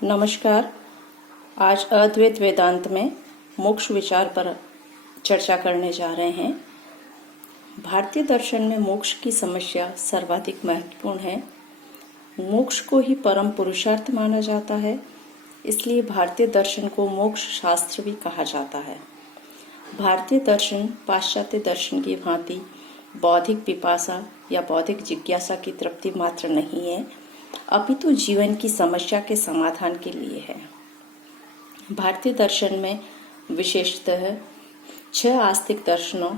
नमस्कार। आज अद्वैत वेदांत में मोक्ष विचार पर चर्चा करने जा रहे हैं। भारतीय दर्शन में मोक्ष की समस्या सर्वाधिक महत्वपूर्ण है। मोक्ष को ही परम पुरुषार्थ माना जाता है, इसलिए भारतीय दर्शन को मोक्ष शास्त्र भी कहा जाता है। भारतीय दर्शन पाश्चात्य दर्शन की भांति बौद्धिक पिपासा या बौद्धिक जिज्ञासा की तृप्ति मात्र नहीं है, अपितु जीवन की समस्या के समाधान के लिए है। भारतीय दर्शन में विशेषतः 6 आस्तिक दर्शनों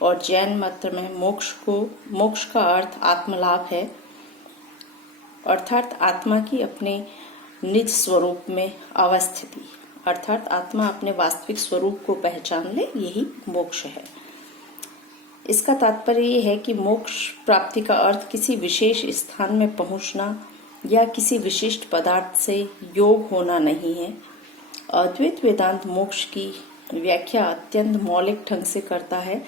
और जैन मत में मोक्ष का अर्थ आत्मलाभ है, अर्थात आत्मा की अपने निज स्वरूप में अवस्थिति, अर्थात आत्मा अपने वास्तविक स्वरूप को पहचान ले, यही मोक्ष है। इसका तात्पर्य यह है कि मोक्ष प्राप्ति का अर्थ किसी विशेष स्थान में पहुंचना या किसी विशिष्ट पदार्थ से योग होना नहीं है। अद्वैत वेदांत मोक्ष की व्याख्या अत्यंत मौलिक ढंग से करता है।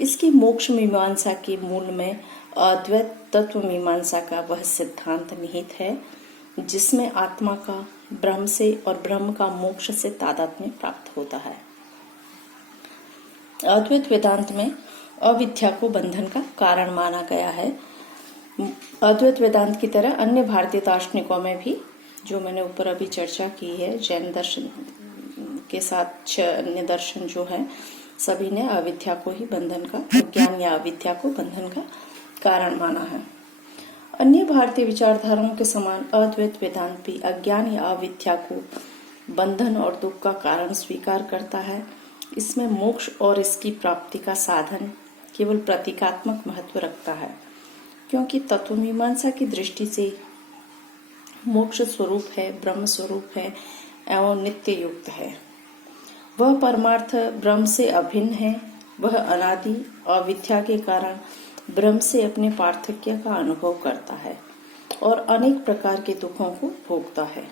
इसकी मोक्ष मीमांसा के मूल में अद्वैत तत्व मीमांसा का वह सिद्धांत निहित है जिसमें आत्मा का ब्रह्म से और ब्रह्म का मोक्ष से तादात्म्य प्राप्त होता है। अद्वैत वेदांत में अविद्या को बंधन का कारण माना गया है। अद्वैत वेदांत की तरह अन्य भारतीय दार्शनिकों में भी, जो मैंने ऊपर अभी चर्चा की है, जैन दर्शन के साथ 6 अन्य दर्शन जो है, सभी ने अविद्या को ही बंधन का, अज्ञान या अविद्या को बंधन का कारण माना है। अन्य भारतीय विचारधाराओं के समान अद्वैत वेदांत भी अज्ञान या अविद्या को बंधन और दुख का कारण स्वीकार करता है। इसमें मोक्ष और इसकी प्राप्ति का साधन केवल प्रतीकात्मक महत्व रखता है, क्योंकि तत्वमीमांसा की दृष्टि से मोक्ष स्वरूप है, ब्रह्म स्वरूप है एवं नित्य युक्त है। वह परमार्थ ब्रह्म से अभिन्न है। वह अनादि अविद्या के कारण ब्रह्म से अपने पार्थक्य का अनुभव करता है और अनेक प्रकार के दुखों को भोगता है।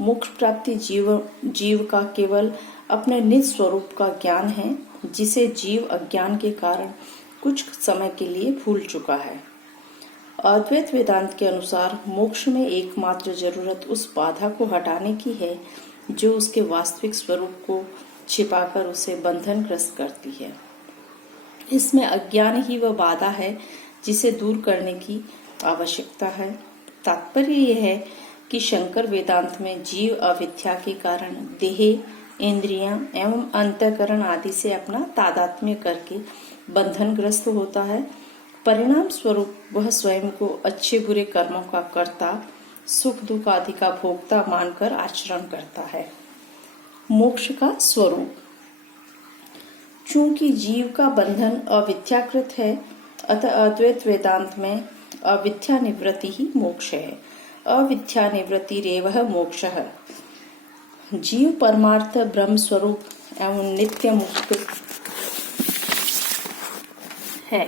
मोक्ष प्राप्ति जीव का केवल अपने निज स्वरूप का ज्ञान है, जिसे जीव अज्ञान के कारण कुछ समय के लिए भूल चुका है। अद्वैत वेदांत के अनुसार मोक्ष में एकमात्र जरूरत उस बाधा को हटाने की है जो उसके वास्तविक स्वरूप को छिपाकर उसे बंधनग्रस्त करती है। इसमें अज्ञान ही वह बाधा है जिसे दूर करने की आवश्यकता है। तात्पर्य यह है कि शंकर वेदांत में जीव अविद्या के कारण देह, इंद्रियां एवं अंतःकरण आदि से अपना तादात्म्य करके बंधनग्रस्त होता है। परिणाम स्वरूप वह स्वयं को अच्छे बुरे कर्मों का कर्ता, सुख दुख आदि का भोक्ता मानकर आचरण करता है। मोक्ष का स्वरूप, चूंकि जीव का बंधन अविद्याकृत है, अतः अद्वैत वेदांत में अविद्या निवृत्ति ही मोक्ष है। अविद्या निवृत्ति रेवह मोक्षः। जीव परमार्थ ब्रह्म स्वरूप एवं नित्य मुक्त है।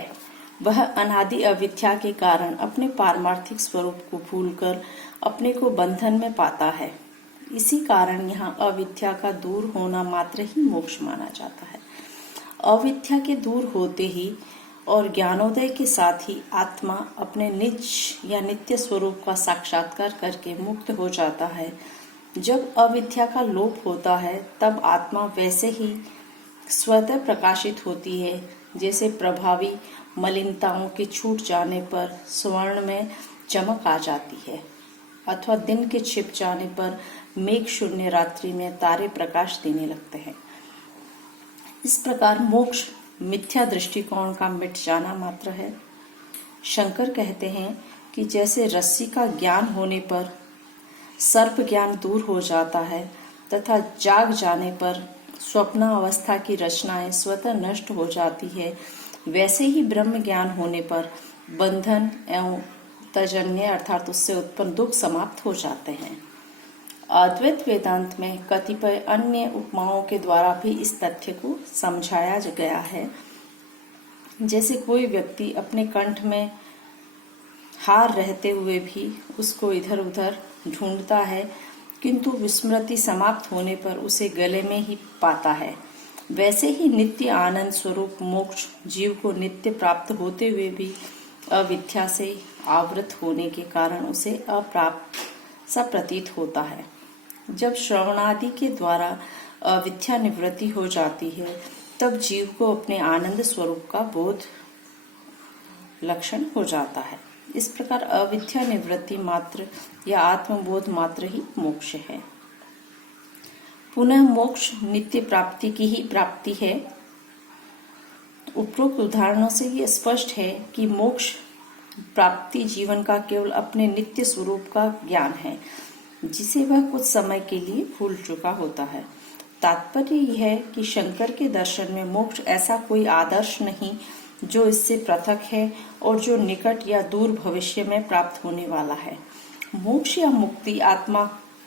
वह अनादि अविद्या के कारण अपने पारमार्थिक स्वरूप को भूलकर अपने को बंधन में पाता है। इसी कारण यहाँ अविद्या का दूर होना मात्र ही मोक्ष माना जाता है। अविद्या के दूर होते ही और ज्ञानोदय के साथ ही आत्मा अपने निज या नित्य स्वरूप का साक्षात्कार करके मुक्त हो जाता है। जब अविद्या का लोप होता है तब आत्मा वैसे ही स्वतः प्रकाशित होती है जैसे प्रभावी मलिनताओं के छूट जाने पर स्वर्ण में चमक आ जाती है, अथवा दिन के छिप जाने पर मेघ शून्य रात्रि में तारे प्रकाश देने लगते हैं। इस प्रकार मोक्ष मिथ्या दृष्टिकोण का मिट जाना मात्र है। शंकर कहते हैं कि जैसे रस्सी का ज्ञान होने पर सर्प ज्ञान दूर हो जाता है तथा जाग जाने पर स्वप्नावस्था की रचनाएं स्वतः नष्ट हो जाती है, वैसे ही ब्रह्म ज्ञान होने पर बंधन एवं तजन्य अर्थात उससे उत्पन्न दुख समाप्त हो जाते हैं। अद्वैत वेदांत में कतिपय अन्य उपमाओं के द्वारा भी इस तथ्य को समझाया गया है। जैसे कोई व्यक्ति अपने कंठ में हार रहते हुए भी उसको इधर उधर ढूंढता है, किंतु विस्मृति समाप्त होने पर उसे गले में ही पाता है, वैसे ही नित्य आनंद स्वरूप मोक्ष जीव को नित्य प्राप्त होते हुए भी अविद्या से आवृत होने के कारण उसे अप्राप्त सा प्रतीत होता है। जब श्रवणादि के द्वारा अविद्या निवृत्ति हो जाती है तब जीव को अपने आनंद स्वरूप का बोध लक्षण हो जाता है। इस प्रकार अविद्या निवृत्ति मात्र या आत्मबोध मात्र ही मोक्ष है। पुनः मोक्ष नित्य प्राप्ति की ही प्राप्ति है। उपरोक्त उदाहरणों से ये स्पष्ट है कि मोक्ष प्राप्ति जीवन का केवल अपने नित्य स्वरूप का ज्ञान है, जिसे वह कुछ समय के लिए भूल चुका होता है। तात्पर्य यह है कि शंकर के दर्शन में मोक्ष ऐसा कोई आदर्श नहीं जो इससे पृथक है और जो निकट या दूर भविष्य में प्राप्त होने वाला है। मोक्ष या मुक्ति आत्मा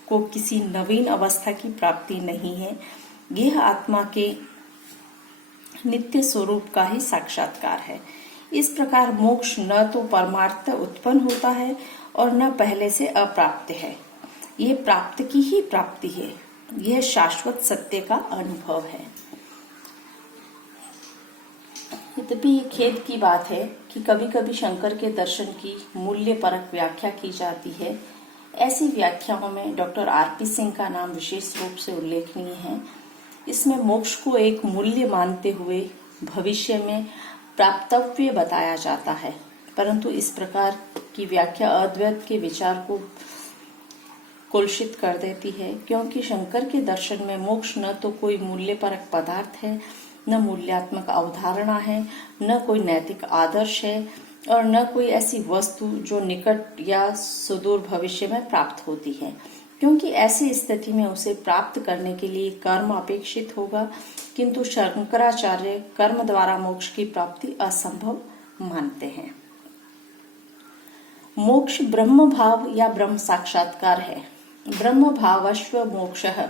को किसी नवीन अवस्था की प्राप्ति नहीं है, यह आत्मा के नित्य स्वरूप का ही साक्षात्कार है। इस प्रकार मोक्ष न तो परमार्थ उत्पन्न होता है और न पहले से अप्राप्त है, यह प्राप्त की ही प्राप्ति है। यह शाश्वत सत्य का अनुभव है। यद्यपि ये खेद की बात है कि कभी कभी शंकर के दर्शन की मूल्यपरक व्याख्या की जाती है। ऐसी व्याख्याओं में डॉक्टर आरपी सिंह का नाम विशेष रूप से उल्लेखनीय है। इसमें मोक्ष को एक मूल्य मानते हुए भविष्य में प्राप्तव्य बताया जाता है, परंतु इस प्रकार की व्याख्या अद्वैत के विचार को कुलषित कर देती है, क्योंकि शंकर के दर्शन में मोक्ष न तो कोई मूल्यपरक पदार्थ है, न मूल्यात्मक अवधारणा है, न कोई नैतिक आदर्श है और न कोई ऐसी वस्तु जो निकट या सुदूर भविष्य में प्राप्त होती है, क्योंकि ऐसी स्थिति में उसे प्राप्त करने के लिए कर्म अपेक्षित होगा। किंतु शंकराचार्य कर्म द्वारा मोक्ष की प्राप्ति असंभव मानते हैं। मोक्ष ब्रह्म भाव या ब्रह्म साक्षात्कार है। ब्रह्म भावस्व मोक्षः,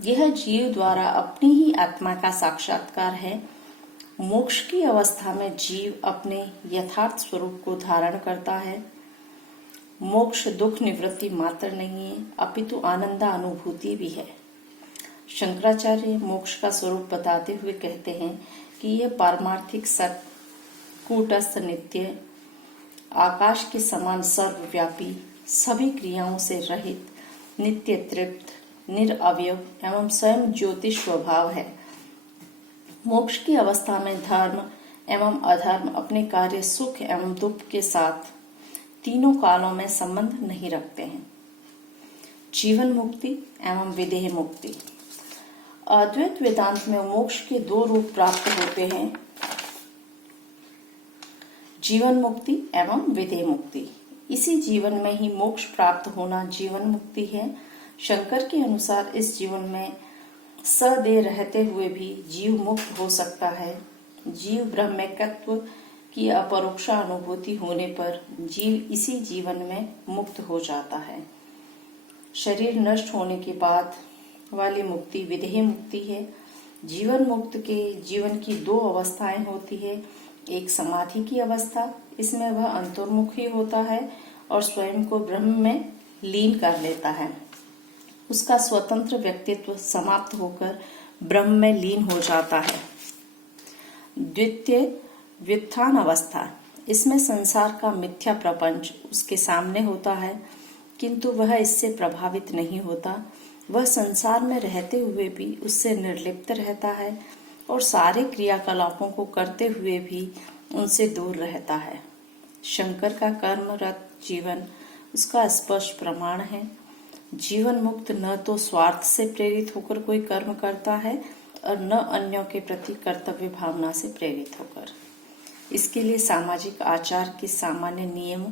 यह जीव द्वारा अपनी ही आत्मा का साक्षात्कार है। मोक्ष की अवस्था में जीव अपने यथार्थ स्वरूप को धारण करता है। मोक्ष दुख निवृत्ति मात्र नहीं है, अपितु आनंदा अनुभूति भी है। शंकराचार्य मोक्ष का स्वरूप बताते हुए कहते हैं कि यह पारमार्थिक सत्य, कूटस्थ नित्य, आकाश के समान सर्वव्यापी, सभी क्रियाओं से रहित, नित्य तृप्त, निरअवयव एवं स्वयं ज्योतिष स्वभाव है। मोक्ष की अवस्था में धर्म एवं अधर्म अपने कार्य सुख एवं दुख के साथ तीनों कालों में संबंध नहीं रखते हैं। जीवन मुक्ति एवं विदेह मुक्ति। अद्वैत वेदांत में मोक्ष के दो रूप प्राप्त होते हैं, जीवन मुक्ति एवं विदेह मुक्ति। इसी जीवन में ही मोक्ष प्राप्त होना जीवन मुक्ति है। शंकर के अनुसार इस जीवन में सदेह रहते हुए भी जीव मुक्त हो सकता है। जीव ब्रह्मैक्यत्व की अपरोक्षा अनुभूति होने पर जीव इसी जीवन में मुक्त हो जाता है। शरीर नष्ट होने के बाद वाली मुक्ति विदेह मुक्ति है। जीवन मुक्त के जीवन की दो अवस्थाएं होती है। एक समाधि की अवस्था, इसमें वह अंतर्मुखी होता है और स्वयं को ब्रह्म में लीन कर लेता है। उसका स्वतंत्र व्यक्तित्व समाप्त होकर ब्रह्म में लीन हो जाता है। द्वितीय व्युत्थान अवस्था, इसमें संसार का मिथ्या प्रपंच उसके सामने होता है, किंतु वह इससे प्रभावित नहीं होता। वह संसार में रहते हुए भी उससे निर्लिप्त रहता है और सारे क्रियाकलापों को करते हुए भी उनसे दूर रहता है। शंकर का कर्मरत जीवन उसका स्पष्ट प्रमाण है। जीवन मुक्त न तो स्वार्थ से प्रेरित होकर कोई कर्म करता है और न अन्यों के प्रति कर्तव्य भावना से प्रेरित होकर। इसके लिए सामाजिक आचार के सामान्य नियम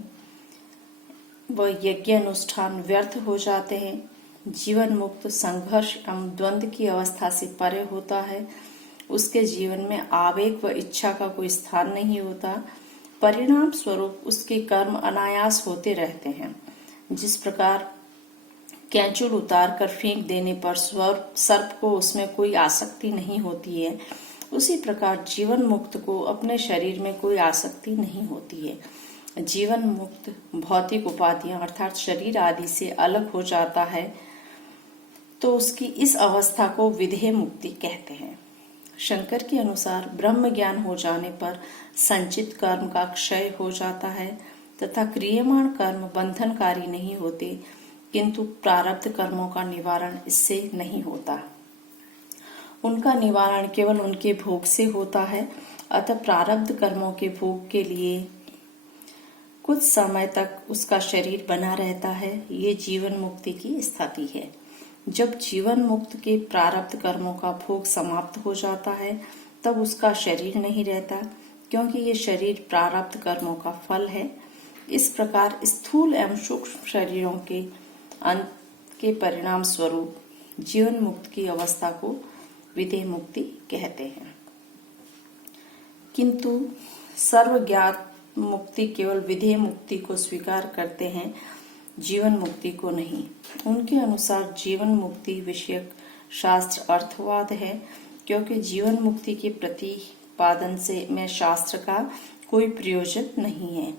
व यज्ञ अनुष्ठान व्यर्थ हो जाते हैं। जीवन मुक्त संघर्ष एवं द्वंद्व की अवस्था से परे होता है। उसके जीवन में आवेग व इच्छा का कोई स्थान नहीं होता। परिणाम स्वरूप उसके कर्म अनायास होते रहते हैं। जिस प्रकार कैंचुल उतार कर फेंक देने पर सर्प को उसमें कोई आसक्ति नहीं होती है, उसी प्रकार जीवन मुक्त को अपने शरीर में कोई आसक्ति नहीं होती है। जीवन मुक्त भौतिक उपाधियां अर्थात शरीर आदि से अलग हो जाता है, तो उसकी इस अवस्था को विदेह मुक्ति कहते हैं। शंकर के अनुसार ब्रह्म ज्ञान हो जाने पर संचित कर्म का क्षय हो जाता है तथा क्रियमाण कर्म बंधनकारी नहीं होते, किंतु प्रारब्ध कर्मों का निवारण इससे नहीं होता। उनका निवारण केवल उनके भोग से होता है। अतः प्रारब्ध कर्मों के भोग के लिए कुछ समय तक उसका शरीर बना रहता है। ये जीवन मुक्ति की स्थिति है। जब जीवन मुक्त के प्रारब्ध कर्मों का भोग समाप्त हो जाता है तब उसका शरीर नहीं रहता, क्योंकि ये शरीर प्रारब्ध कर्मों का फल है। इस प्रकार स्थूल एवं सूक्ष्म शरीरों के अंत के परिणाम स्वरूप जीवन मुक्त की अवस्था को विदेह मुक्ति कहते हैं। किंतु सर्वज्ञात मुक्ति केवल विदेह मुक्ति को स्वीकार करते हैं, जीवन मुक्ति को नहीं। उनके अनुसार जीवन मुक्ति विषयक शास्त्र अर्थवाद है, क्योंकि जीवन मुक्ति के प्रतिपादन से में शास्त्र का कोई प्रयोजन नहीं है।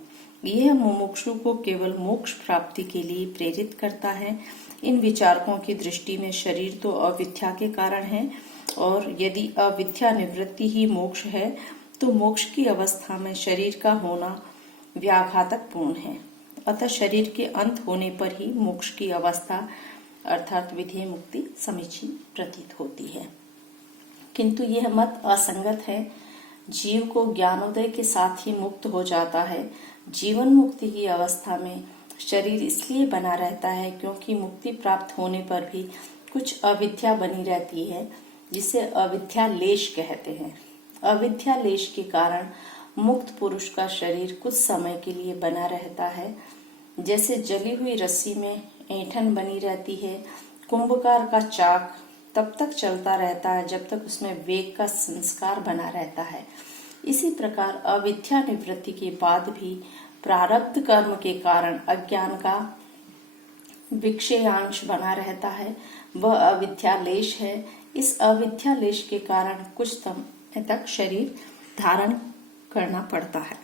यह मुमुक्षु को केवल मोक्ष प्राप्ति के लिए प्रेरित करता है। इन विचारकों की दृष्टि में शरीर तो अविद्या के कारण है, और यदि अविद्या निवृत्ति ही मोक्ष है तो मोक्ष की अवस्था में शरीर का होना व्याघातक पूर्ण है। अतः शरीर के अंत होने पर ही मोक्ष की अवस्था अर्थात विधेय मुक्ति समीचीन प्रतीत होती है। किंतु यह मत असंगत है। जीव को ज्ञानोदय के साथ ही मुक्त हो जाता है। जीवन मुक्ति की अवस्था में शरीर इसलिए बना रहता है क्योंकि मुक्ति प्राप्त होने पर भी कुछ अविद्या बनी रहती है, जिसे अविद्या लेश कहते हैं। अविद्या लेश के कारण मुक्त पुरुष का शरीर कुछ समय के लिए बना रहता है। जैसे जली हुई रस्सी में ऐंठन बनी रहती है, कुंभकार का चाक तब तक चलता रहता है जब तक उसमें वेग का संस्कार बना रहता है। इसी प्रकार अविद्या निवृत्ति के बाद भी प्रारब्ध कर्म के कारण अज्ञान का विक्षयांश बना रहता है। वह अविद्यालेश है। इस अविद्यालेश के कारण कुछ समय तक शरीर धारण करना पड़ता है।